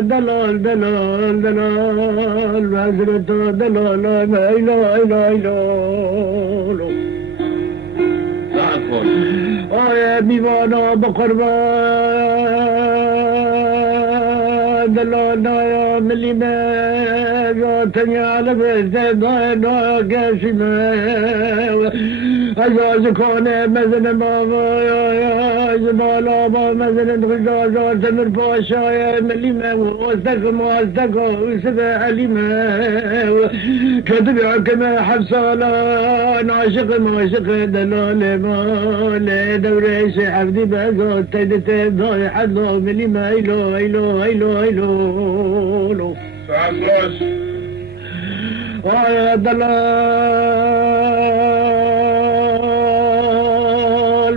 دلال دلال دلال وزرت دلال میلا ایلا آیا میوانا بقربان دلال نایا ملیمه تنی علم نا گشمه ازاز کنه مزن ماما زمالا با مزن غزازا تمر پاشای ملیمه وستق وسبع علیمه کدب حکمه حفصالا ناشق ماشق دلال مال دورش عبدی بازا تدت ضای حضا ملیمه ایلو ایلو ایلو ایلو آیا دلال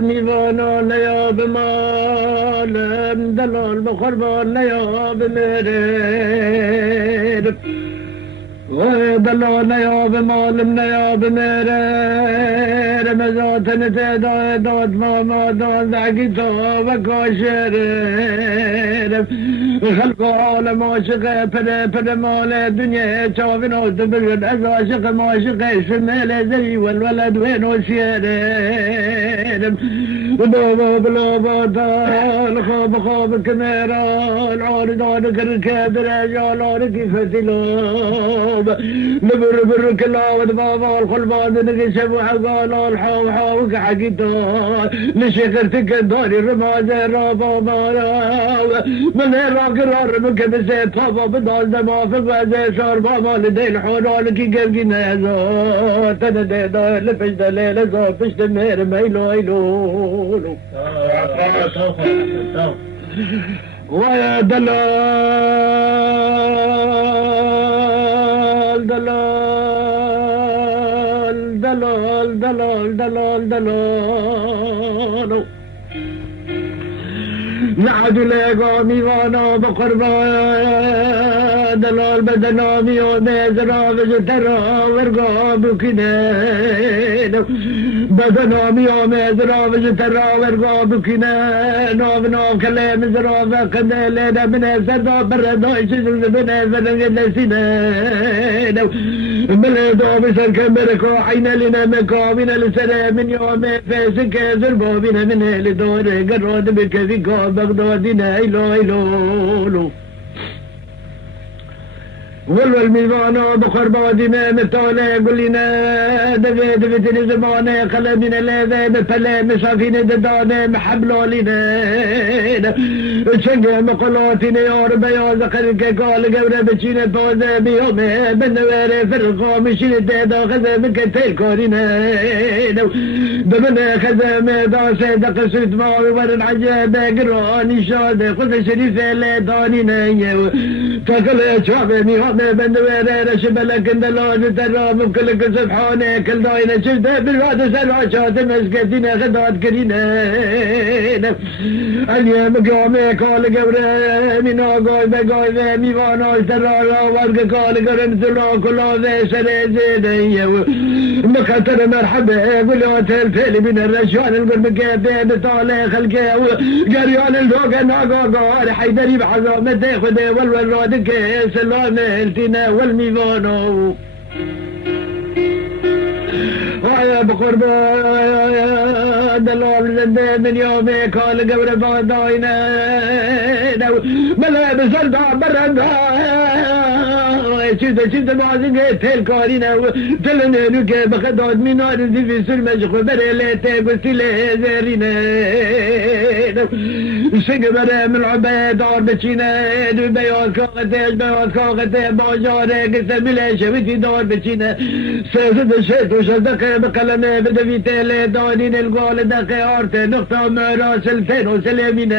میوانا نیاب مالم دلال بخربان نیاب مرد آیا دلال نیاب مالم نیاب مرد رمزاتن داد ماما داد عقیتا و کاشر خلق عالم عاشق پر مال دنیا چاوین آست بگرد از عاشق معاشق شمال زی والولد وین و شیرم بابا بلا دال خواب کمیران عاردان کرکب رجال آرکی فتلاب نبر کلاوت بابا الخلبان نقشب وحقال الحاو حقیتا لشکرتك داری رماز رابا مارا من قرار مكبسه بابا بدال دما في بازه شار بابا لدي الحورال كي قبقي نازو تندي داير لفشت ليلة زو فشت مير ميلو ايلو ويا دلال دلال دلال دلال دلال دلال نعد لقا میوانا بقربان دلال بدنامی و میزرا وجترا ورگا بکنه بدنامی و میزرا وجترا ورگا بکنه ناو کله مزرا وکنه لیده بنه سردا بردای چیزن بنه زرنگ نسینه مله دو بسر کمرکو حین لنا مکامین لسره من یوم فیسک زربا بینه منه لدوره گراد بکفی کام بغدادنا ايلو ايلو والميزانة بخربادي ما متولى قلنا دفتني زمانة قلبنا لا بفلا مسافين ددانا محبلو لنا شنقة مقلاتنا يا رب يا زقرك قال قبل بتشينا فوزا بيوم بنواري فرقا مشين دادا خذا مكتل كورنا بمنا خذا ميدا سيدق سيد ماوي ورن عجاب قراني شاد خذ شريفة لا دانينا فقل شابني بندوير شبلك اندلوج ترام كلك سبحانه كل داينة شفته بالواد سرعشات مسكتنا خدات كرينا اليوم قومي قال قبره من آقاي بقاي ميوانا اشترارا ورق قال قرم سلا كلا ذي سري زيدي مكتر مرحبا قلوات الفيل من الرشوان القرب كيفي بطالي خلقه قريان الفوق ناقا قال حيدري بحزامته خده والوراد كيس سلامه التنا والميزانو ويا بقربان دلال زنده من يومي قال قبر بعداينا ملابس الدع برندا شفت بعضي تل كارينا تلنا نوكي بخداد منار زي في سلمج خبر ليتي قلتي لي زيرينا شقبر من العباد عار بچينا بيوت كاغتي باجاري قسم بلا شوتي دار بچينا سيزد الشيط وشدق بقلمي بدفي تيلي دانين القول دقي عارت نقطة مراس الفين وسلامين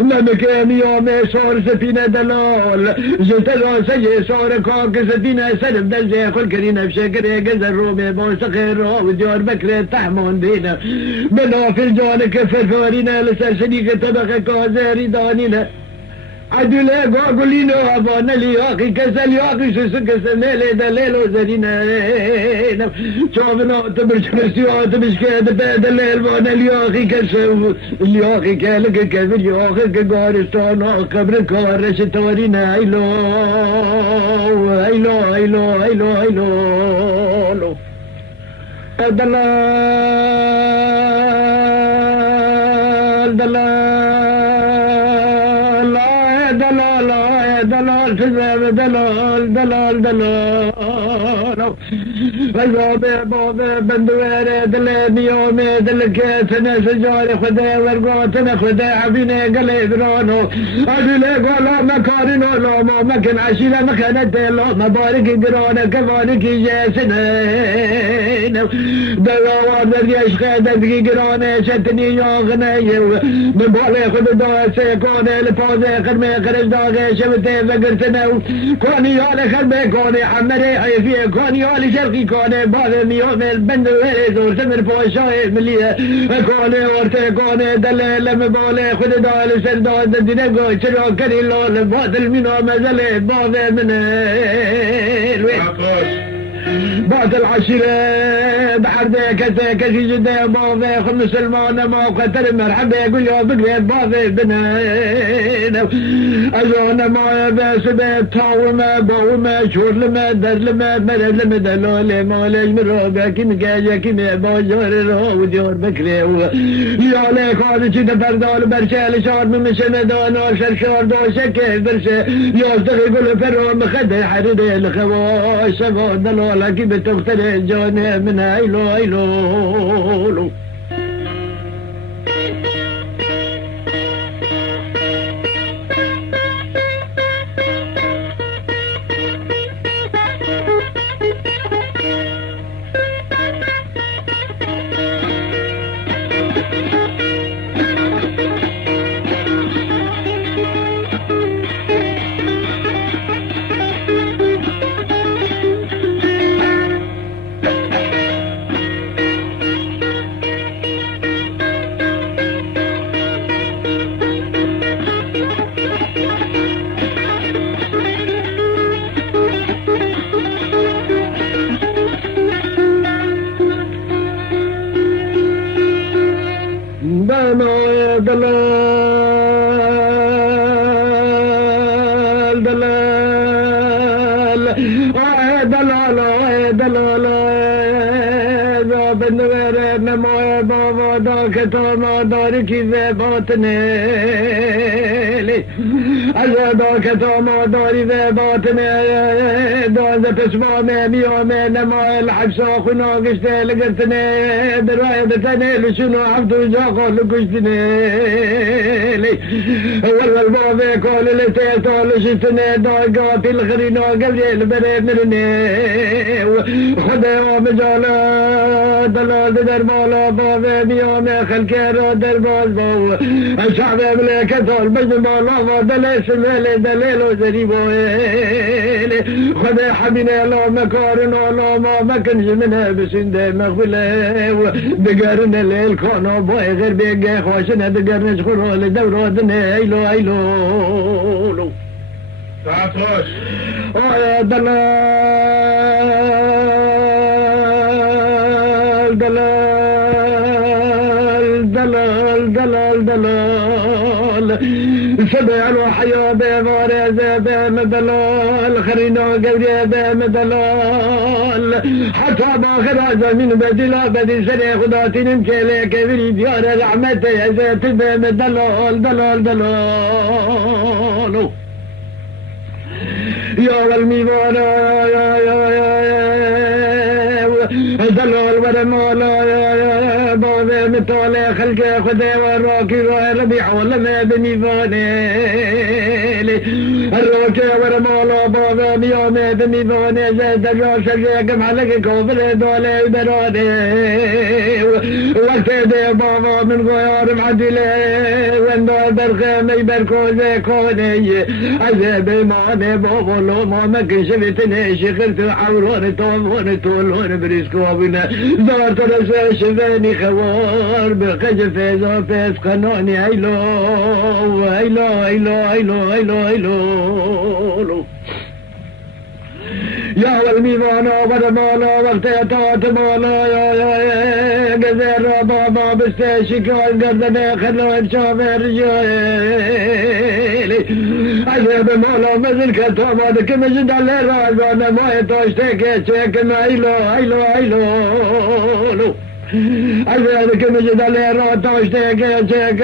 ممكن يوم صار سفينة دلال جتلا سجي صار كاك سفينة سلم دزي خل كرينا بشكري قزر رومي بوسخير وديار بكري تحمون بينا بلا في الجان كفر فارينا لسر شريك طبق كازاري دانينا عدله قولينو أبانا لياقي كسل ياقي شسك سميلي دليلو زرينين شوفنا تبرشكسيو تبشكي دليل بانا لياقي كسل لياقي كالك كبير ياقي كغارستان قبر كارش تورين ايلو ايلو ايلو ايلو ايلو دلال دلال دلال دلال دلال دلال دلال غزابه بابه بندواره دل میامه دل کتنه سجار خدا ورگاتنه خدا عبینه قلی برانو عدله قالا مکارنو لاما مکن عشیره مکنت لا مبارک گرانه کفانکی جسنه دوار در یشقه دزگی گرانه شتنی یاغنه مباله خود داسه کانه لپازه قرمه قرش داغه شبته وگرتنه کانی یال خربه کانه عمره عیفیه کانی یال شرقی کانه باب میامل بند ویره دور سمر پاشای ملیه کانه ورته کانه دلیل مباله خود دال سرداد دینه گو چرا کری لال باطل مینا مزله باب منه بعد العشرة بحرده كسا كسي جدا بابا خل مسلمان ما قتل مرحبا يقول يا بقري بابا بنين أجونا ما باسبه طاوما باوما شور لما در لما مرد لما دلال مالج مروبا كم كاجا كم باجار رو وديور بكري يا ليك هذا كده بردال برشال شار من مشمدان وشر شار دوشك برشا يصدق يقول فرو مخده حريد الخواش دلال لكن بتغتر جانه من ايلو ايلو دلال دلال دلال دلال بند ویره نمای بابا دا کتاما داری چیزه باطنه از دا کتاما داری و باطنه داز پسمامه میامه نمای الحبسا خنا گشته لگرتنه درای بتنه لشنو عبدو جاقا لگشتنه والله البابا کال لسیتا لشتنه داگا پی الخرینا قبل بره مرنه خدا مجالا دلال در بالا بابا میامه خلکه را در باز باو شعب ملکتال بجن بالا و دل شمال دلیل و زریبایل خدا حبینه لا مکارنا لا ما مکن جمنه بسنده مغفله دگرن لیل کانا بای غیر بیگه خواشنه دگرنش خورال دورادنه ایلو ایلو ساعتوش آیا دلال دلال دلال دلال دلال سبع الوحيا بمارز بمدلال خرينا قوري بمدلال حتى باخر زمين بدلا بدي سري خداتي نمكيلي كبيري ديار رحمتي عزت بمدلال دلال دلال يا والميمان دلال ورمالا بابا مطالع خلق خدا وراكي وربيع ولما بميفاني الراكي ورمالا بابا ميامي بميفاني زاد الراشا كم حلق كوفر دولي براني وقت دي بابا من غيار معدلي وين ما برخمي بركوزة كوني عذاب ماني بابولو ما مكشفتني شغلت عورون طوفون طولون بريسكوبنا زارت رسا شفاني خوار بخجف زوفيس قانوني هيلو هيلو هيلو هيلو هيلو هيلو يا والميمانا ورمانا وقتيتات مانا يا قزير بابا بستاشكا قردنا خلوان شافر رجالي عذاب مالا مزل كتوما دك مجد على الرازانا ما يتوشتك شك مايلو هيلو هيلو عذابك مجد على الرازانا شك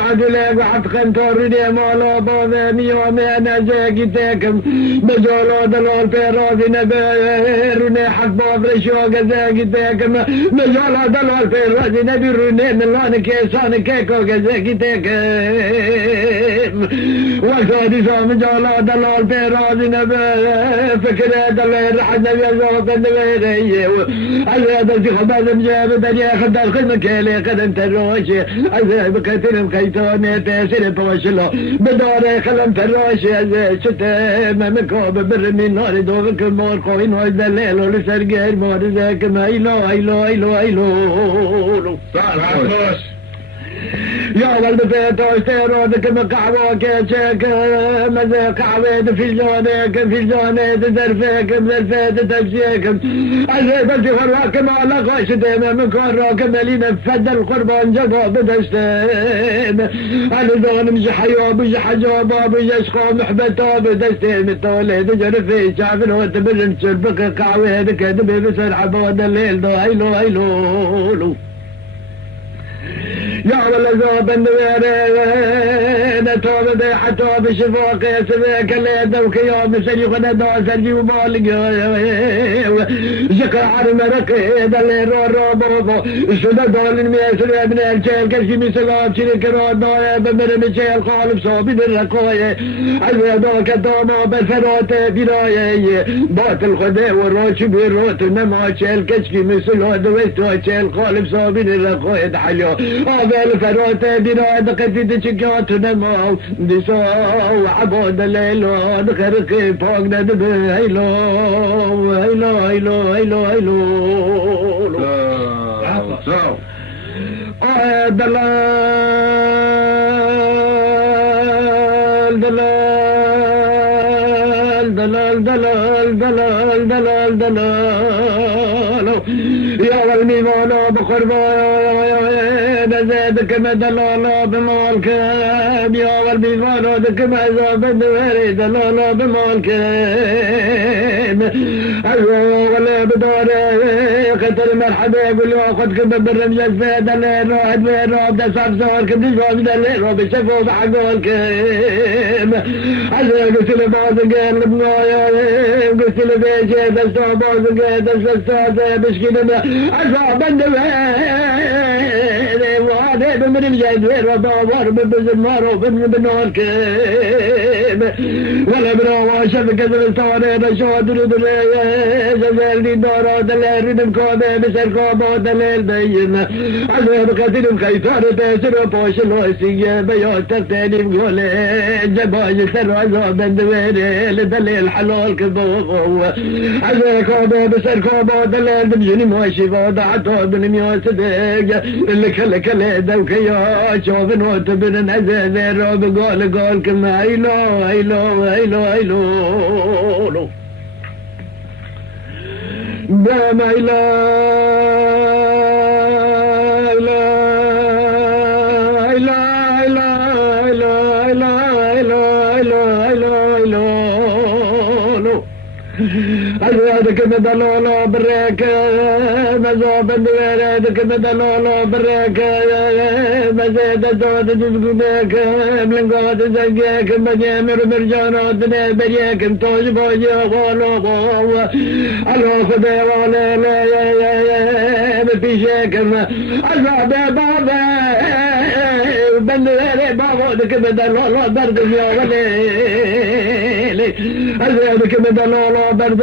عدلك وحد خنطورني مالا بابني ومانا زاكتكم مجالو دلال راضي نبيروني حق بابر شوق زاكتكم مجالو دلال راضي نبيروني ملان كيسان كيكو زاكتكم وكادي سام مجالو دلال راضي نبير فكرة دلال رحد نبي زوق نبيري عذابك خباز مجاب دنيا خدار خدمة كيلي قدم تروشي عذابك تلم كيتوني تاسر بوشلو بدوري خلم تروشي شتم مكوب برمي نار دوبك مور خوين وجد الليل ولسرقير مور ذاك ما ايلو ايلو ايلو ايلو ساتوش يا ولد بيتوش تيرودك مقعوك شك ماذا قعويد في جونك في جونك زرفك بزرفك تبشيك عزيزتي خراك ما لقاش ديما من كراك ملينا فد القربان جبا بدشتين على ذون مش حيوب مش حجوب مش اشخو محبتو بدشتين التوليد جرفي شعب الوقت بزن شربك قعويدك دبي بسر عبود الليل دو هيلو هيلو يا ولا زوب النويرين توب دي حتوب شفوق يسبيك اللي دوك يوم سري خنا دو سري ومالك زكا عرم رقيد اللي رو بوبو سودا دول الميسر ابن الجيل كشي مسلاب شريك رو دوية بمر مشيل خالب صوبي بالرقوية عزي دوك دوما بالفروت براية بات الخدي والروش بيروت نما شيل كشي مسلو دويستو شيل خالب صوبي بالرقوية حلو الفروت براد قتيد شكات نمو دسو عبود الليل ودخرقي فوق ندب هيلو هيلو هيلو هيلو هيلو دلال دلال دلال دلال دلال دلال دلال يا والميمانا بقربا زادك مدلالا بمالك يا والبيفانو دك مزاب الدواري دلالا بمالك ولا بدار قتل مرحبا يقول له اخذك ببرم جزفة دلال واحد من راب ده صفصار كم تشوف دلال راب الشفو بحقولك عزيز قلت له بعض قال بنايا قلت له بيجي دستو بعض قال دستو بشكلنا عصاب الدواري وهذا بمن الجدير وضوار ببزمار وبن بنور كيم ولا بروا شبك الثورة بشود ردري زلني دورا دليل ردم كوبي بسر كوبو دليل بين عذاب قتل خيطار تسر بوش الوسية بيوت ترتيني بقولي جباج سر عذاب الدويري لدليل حلال كبوبو عذاب كوبي بسر كوبو دليل بجني موشي وضعتو بن ميوسدق اللي كلك دوك يا شوف نوت بن نزل روب قول كما هيلو هيلو هيلو هيلو دام هيلو عزيزك مدلولو بريك مزوب النويريدك مدلولو بريك مزيد الدود تزقبيك ملنقوت زقيك مجيمر مرجانو دني بريك متوج بوجي غولو غو الو خدي ولي بفيشيك عزاب بابا من بابك بدل الله برد يا وليلي أزيدك بدل الله برد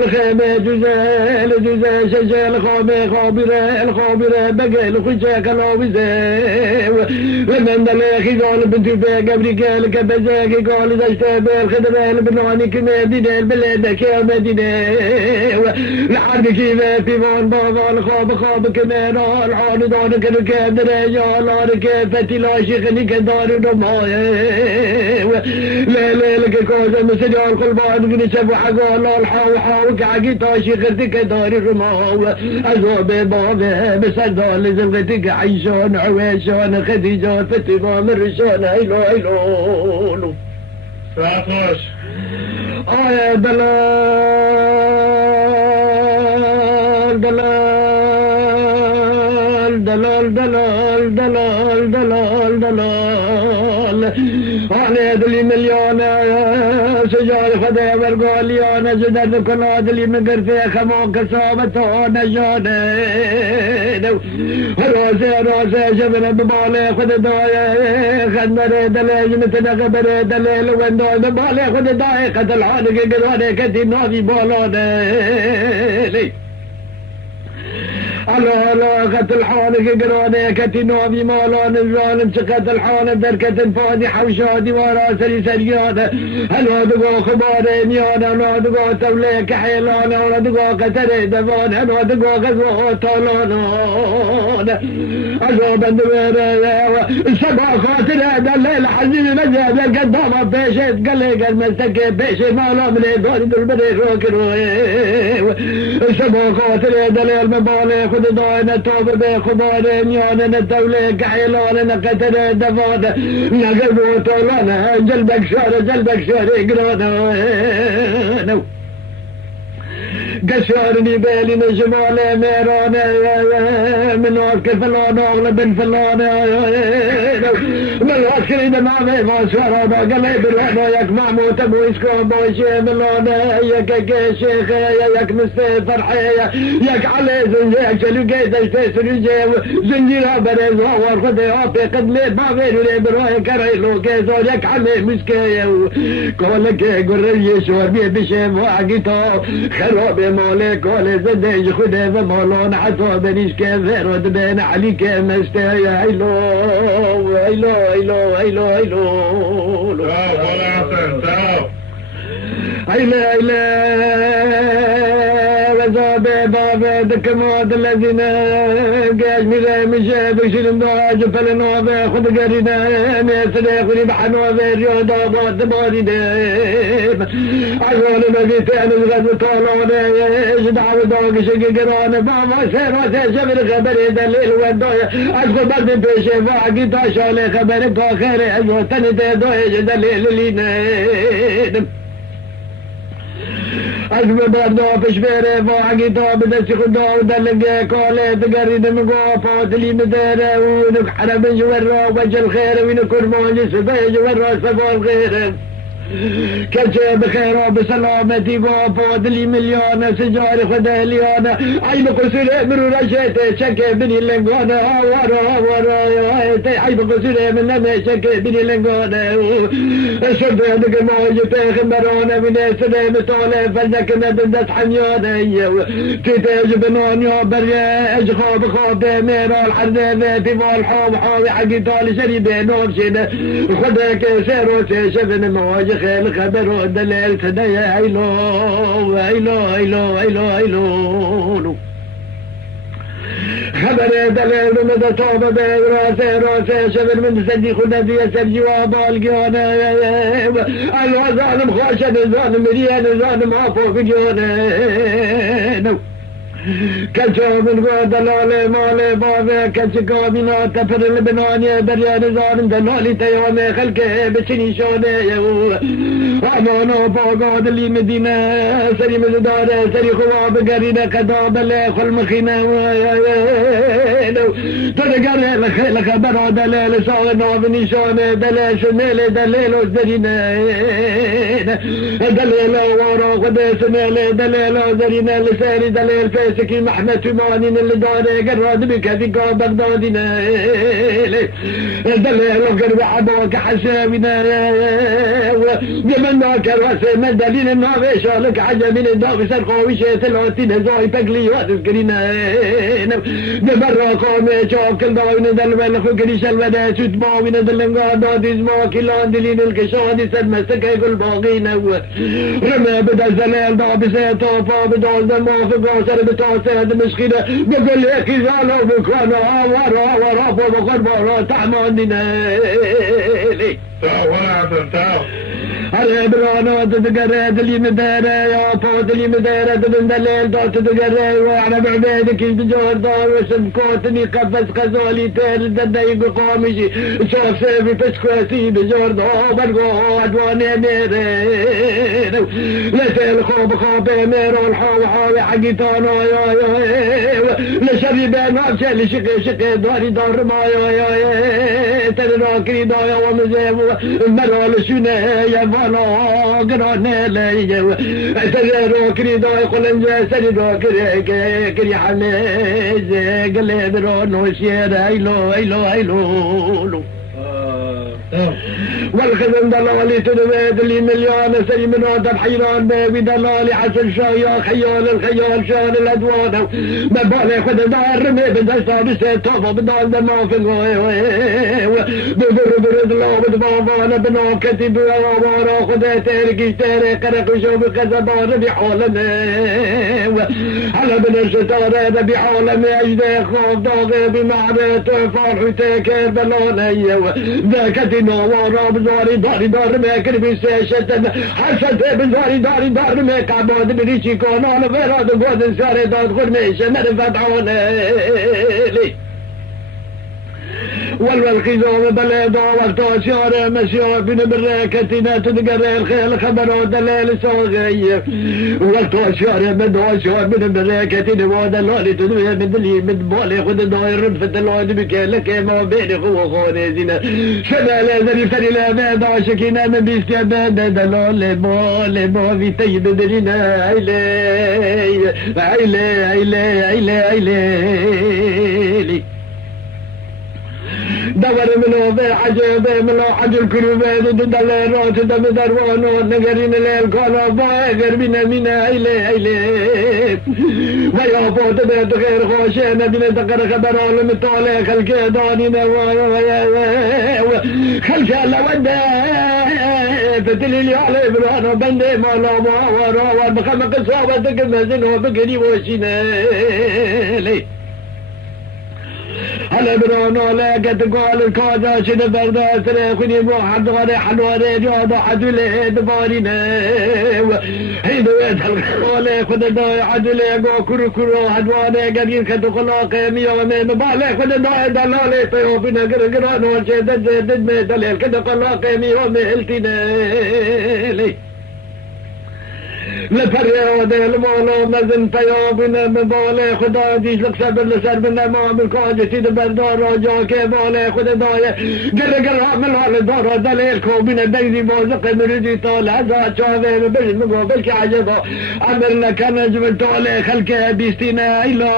الخيمة جزال جزال شجال خابي الخابرة بقى الخشاك العوزة ومن دلاخي قال بنتي بقى قبل قال كبزاكي قال دشتابي الخدران بنوانك مدينة البلاد يا مدينة لحد كذا في فون بابا الخاب كمان العان دارك الكادر يا لارك فتي لا شيخني كدار دماء لا لك كوزا مسجال قلبان قد سبع قال الحاو كعقي تاشيختك دار الرماء أزوب بابا بسردال زلغتك عيشان عويشان خديجان فتي مرشان هيلو ساعتوش يا دلال دلال دلال دلال دلال دلال دلال أنا دلي مليون سجار خدا ورقالي أنا زدت كنا دلي مقرفي خموك صابته نجاني روزي جبنا ببالي خدا داي خدنا دلي مثل غبر دليل وندوي ببالي خدا داي قتل حالك قدواني كتي نافي بالوني الله قتل حالك قراني كتي نوبي مالان الظالم قتل حال دركة فادي حوشادي وراسلي سريانة هلا دقا خبارين يانا هلا دقا توليك حيلانا هلا دقا قتل دفان هلا دقا غزوه طالانان عزوبا دويرا سبا خاطر هذا الليل حزين مزاد القدامة بيشت قلق المستكي بيشي مالا من دوري دلبري روكروي سبا خاطر هذا الليل مبالي خد داينا توب بخبارين يانا نتوليك حيلانا قتل دفان نقلبو طولانا جلبك شار قرانا قشارني بالي نجمال ميرانا من وقت فلان اغلب فلان من وقت إذا ما في سرانا قلبي برانا يك معموت ابو اسكو بوشي ملانا يك كشيخ يك مستي فرحي يك علي زنجيك شلوكي تشتسر زنجيرها بريز وار خدي عطي قدمي ما فينو لي براي كريلو كيزور يك علي مسكي قولك قرية شور بيه بشيم واقيتو خرابي مالك ولا زدج خده ومالون عطا بنيش كثير ودبين عليك مستي هيلو ولا عسل تعال هيلا وزابي بابي دكمات الذين قاش مزاي مشابك شلم دواج فلنوبي خد قرينا ميسري خلي بحنوبي ريوضا بات باري ديب عزول مقيتين الغد طولوني ايش دعوة دوق شقي قراني بابا سيرا شبر خبري دليل ودوية اشكو بلدي بيشي فاقي تاشالي خبري كوخيري ازو تاني تيدويش دليل لينين أجمع بردو بشبيري فاقي طاب دسي خدو ودلقي كولي تقريد مقوفا تلي مديري ونك حرب جورا وجه الخير ونك رموني سبي جورا سبو الخير كجي بخير وبسلامتي قوفا تلي مليون سجاري خده ليانا عيب قصيري مرو رشيتي شكي بني لنقونا ورا عيب قصيري من نمي شكي بني لنقونا شد يدك موجي في خمرونا من سنة مطولة فلنك ندندس حنياني تتاج بنانيا بريا اجخاب خاطي ميرا الحردة في والحوم حاوي حقي طالي شريبي نوبشين خدك سيرو شفن موجي خيل خبرو دليل سدايا هيلو خبر دليل مدى طوب راسي شبر من سدي خدا دي سبجي وابال جوانا الوظالم خوشة الظالم مريان الظالم عفو في جوانا كجو من قد دلالي مالي بابي كجو بنا تفر البناني بريان الظالم دلالي تيومي خلقه بسني شوني امانو باقاد اللي مدينة سري مزدارة سري خواب قرينة قدام اللي خل مخينة تدقر لخبر دلال صاغنا بنشانة دلال شميل دلال وزرينة دلال ورا خده سميل دلال وزرينة لساري دلال فيس سكي محمد مانين اللي داره قراد بكذي قاب بغدادنا دليل وقرب حبوك حسابنا ويمنا كراسة مدلين النافي شالك عجبين الدافي سرقوي شيتلوتين زوي بقلي واتسكرينا دبرا قومي شوك الدوين دلوين خكري شلودا تتباوين دلنقا داديز ماكلان دلين الكشادي سدمسك يقول باقينا رمي بدا زلال دابي سيطوفا بدول دمو في قوسر بتوسع دمشقينا بقول لك زالو بكوانا ورا بقربا تعمانينا تعال هلا برانا تتقرد اللي مدارة يا فوت اللي مدارة تدندلل دار تتقرد وانا بعبيدك بجور دار وسبكوتني قفز قزولي تير ددايق قومشي شوف سيفي فسكوسي بجور دار برقو عدواني ميرين لسيل خوب ميرو الحاوي حقيتانا يا لشري بين عبشالي شقي داري دار ما يا تراكري دايا ومزيب مرال شنه يا فانا قرانه ليجو ترى كريدو قلنجا سريدو كري حميز قلي درون وشير ايلو والخزن دلالي تدويد اللي مليون سري منو تبحيران بيبي دلالي حسن شايا الخيال شان الادوان مبالي خد دار رمي بدستا بسيطوفا بدال دمو في برد الله بدبابانا بنو كتب وابارا خد تاركي تاري قرق شوف قزبان بحولنا على بن الشتارة بحولنا اجدي خوف داغي بمعرفة فرح تاكر بلاني ذاك نوارا بزاري دار ما كربي سيشتن حسد بزاري دار ما كعباد بريشي كونان فراد قوز ساري داد خرميش نرفت عوني والخزام بلد وقت شهر مسيح بن براكتنا تدقر الخيل خبر ودلال صغير وقت شهر بن براكتنا ودلال تدوي بدلي بدبالي خد داير رفت الواد بكالك ما بين خو خونيزنا شمال ذري فري لا بعد عشكنا من بيستعداد دلال بال في طيب درينا عيلي دور منو بعجب منو عجل كروبات دلالات دروانو نقرين للقانا باقر من عيلي ويا فوت بيت غير خوشينا بنا تقر خبر عالم طالع خلق دانينا خلق لودا فتلي على برانا بندي مالا ورا والبخمق صابتك مزنو بقري وشينا لي على برانا لا قد قال الكاذا شد بغداد تريخني واحد غري حلواني جاد عدل دبارنا حين يدخل خالي خد داي عدل يقو كرو عدواني قدين خد خلاقي ميومي مبالي خد داي دلالي طيوفنا قرقران وشدد زد دليل كد خلاقي ميومي التنا لي لفريا وديل مولا مزن طيابنا مبالي خدا ديش لك سبر لسر بنا ما بالكاجة سيد بردار راجا كبالي خدا دايا قرقر عمل على دارا دليل كوبنا ديزي بوزق مريدي طال هزا شافي مبل مقابلك عجبا عمرنا كان نجم طالي خلق بيستينا ايلو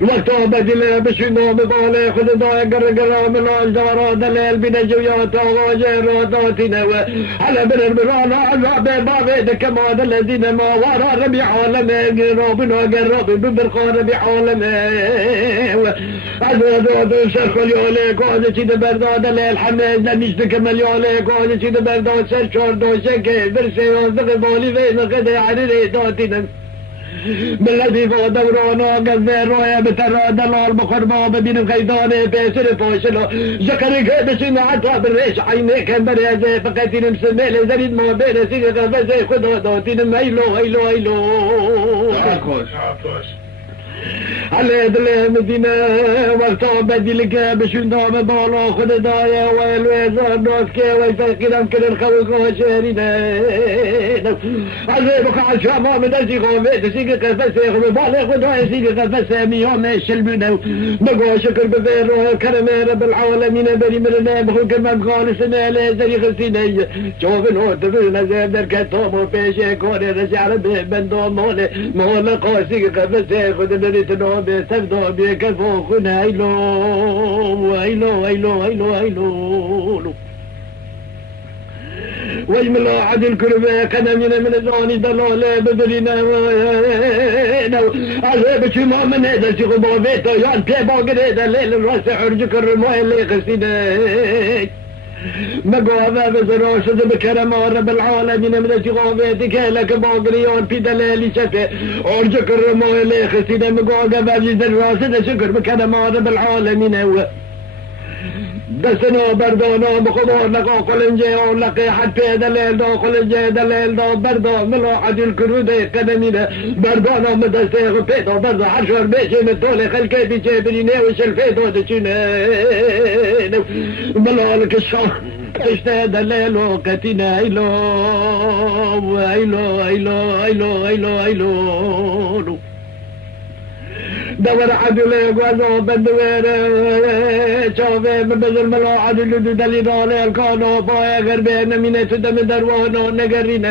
وقت بدل بشنو مبالي خد داي قرقر من الجارة دليل بنجويات وغيراتنا على بن المرانا عذاب بابي دكما الذين ما ورا ربي عالم قرابنا قراب ببرقان ربي عالم عزوزو شرخ اليولي قوزي سيد برداد دليل حميد نمشتك مليولي قوزي سيد برداد سرشور دو شكي برسي وزق بالي فين قدي عن ريداتنا بالذي فوق دورانا قلبي رويا بترى دلال بخربا بدين الخيداني بيسر فوشلو زكريك بسنة عطا بالريش عينيك بريزي فقاتين مسميلي زريد ما بين سيدي غفزي خدو دوتين ايلو تعال خوش على دل مدينة وقتا بديلك بشندام بالا خود دايا والوزار ناسك ويفقدم كدن خلقا شهرنا على بقى شما من دسي قومي سيق قفسي بالغ وداي سيق قفسي ميوم شلمنا بقى شكر بفير كرم رب العالمين بري مرنا بخو كرم خالصنا لا زي خسيني شوف الهوت بلنا زي دركتهم وفيش كوري رجال بندو مولي مولا قاسي قفسي خد نريتنو بسفدو بكفو خنا ايلو ويملا عدل كربة قدمنا من الزاني دلالة بدرنا عذاب شما من هذا شغبا بيتا يان بيبا قريدا ليل الراس عرجك الرماء اللي قصينا مقوى بزر راشد بكرم رب العالمين من شغابتك لك باقريان في دلالي شفه عرجك الرماء اللي قصينا مقوى بزر راشد شكر بكرم رب العالمين دستنا بردانا بخبار لقا قلنجه لقي حتى دليل دا قلنجه دليل دا بردا ملاحظ الكرود قدمينا بردانا مدسته پیدا بردا حشر بيشي مطول خلقه بيشي برينه وشلفيدو دشنه ملالك الشام اشته دليل وقتنا ايلو دور عدل غزو بدوير شوفه ببذل ملو عدل دلي دولي الكانو بايا غربين من تدم دروانو نقرين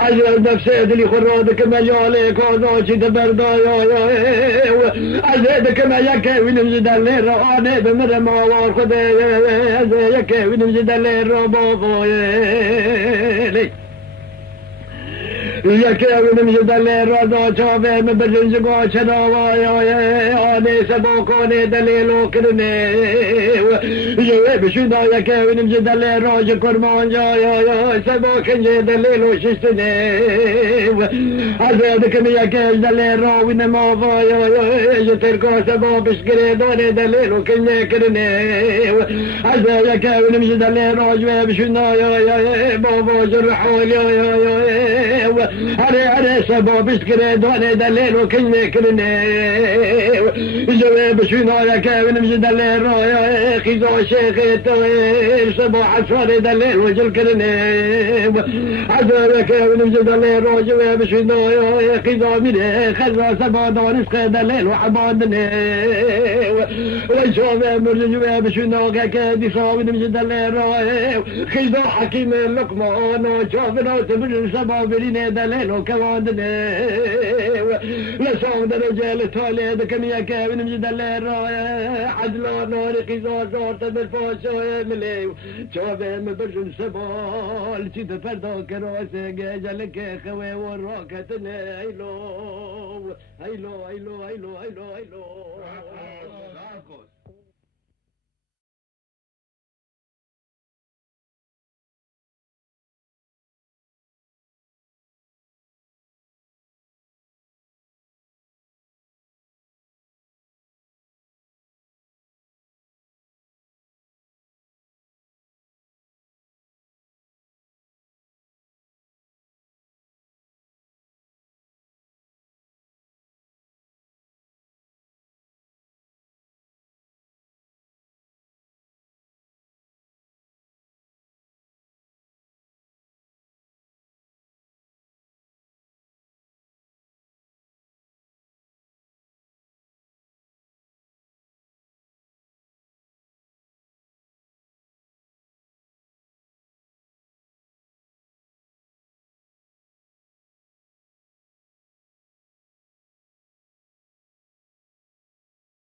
أجل نفسي دلي خرودك مجالي كوزو شد بردايا أزيد كما يكي ونمزد اللي رعاني بمر موار خدي يكي ونمزد اللي ربابوي يكي ونمزد اللي رضا شافي مبرنزقو شداوايا آني سبوكوني دليلو كرني يوي بشنا يكي ونمزد اللي راج كرمان جايا سبوكن جي دليلو شستني أزيدكم يكي دلي راوي نمافايا يتركو سبو بشكري دوني دليلو كني كرني أزيد يكي ونمزد اللي راج بشنا يا بابا جرحول يا هري سبو بشكري دوني دليلو كني كرني يوي بشنا يكي ونمزد اللي راج خيزو شيخي تويل سبو حشوري دليل وجل كرني أزيد يكي ونمزد اللي راج بشنا يا قيزو مني خزا سبا دونسق دليل وحبادني وشوف مرجو بشنو كاكادي صاوي نمجد الليل خزا حكيم اللقمان وشوف نوت من سبا بريني دليل وكوادني لسوم درجال تولي دكن يكا نمجد الليل عدلو نوري قيزو زورت بالفوش وملي شوف مبرجو سبا لسيد فردو كروسي جالك خوي وراكتني ايلو